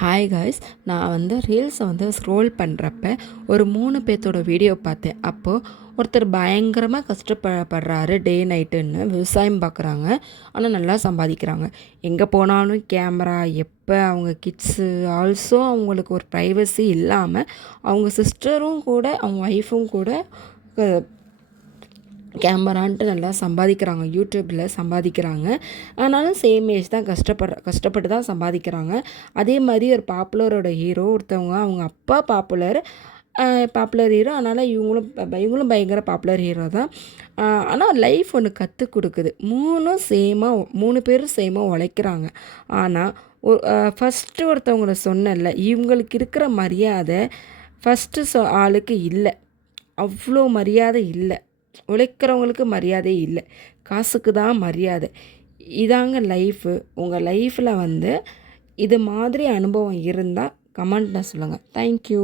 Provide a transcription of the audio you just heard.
Hi guys, நான் ரீல்ஸை scroll பண்ணுறப்ப ஒரு 3 பேர்த்தோட வீடியோ பார்த்தேன். அப்போது ஒருத்தர் பயங்கரமாக கஷ்டப்படுறாரு, டே நைட்டுன்னு விவசாயம் பார்க்குறாங்க. ஆனால் நல்லா சம்பாதிக்கிறாங்க. எங்கே போனாலும் கேமரா, எப்போ அவங்க கிட்ஸு ஆல்சோ அவங்களுக்கு ஒரு ப்ரைவசி இல்லாமல் அவங்க சிஸ்டரும் கூட அவங்க ஒய்ஃபும் கூட கேமரான்ட்டு நல்லா சம்பாதிக்கிறாங்க, யூடியூப்பில் சம்பாதிக்கிறாங்க. ஆனாலும் சேம் ஏஜ் தான், கஷ்டப்பட்டு தான் சம்பாதிக்கிறாங்க. அதே மாதிரி ஒரு பாப்புலரோட ஹீரோ ஒருத்தவங்க, அவங்க அப்பா பாப்புலர் ஹீரோ. அதனால் இவங்களும் பயங்கர பாப்புலர் ஹீரோ தான். ஆனால் லைஃப் ஒன்று கற்றுக் கொடுக்குது. 3 பேரும் சேமாக உழைக்கிறாங்க. ஆனால் ஃபஸ்ட்டு ஒருத்தவங்களை சொன்னல, இவங்களுக்கு இருக்கிற மரியாதை ஃபஸ்ட்டு ஆளுக்கு இல்லை. அவ்வளோ மரியாதை இல்லை. உழைக்கிறவங்களுக்கு மரியாதை இல்லை, காசுக்கு தான் மரியாதை. இதாங்க லைஃபு. உங்கள் லைஃப்பில் இது மாதிரி அனுபவம் இருந்தால் கமெண்ட்டில் சொல்லுங்கள். தேங்க்யூ.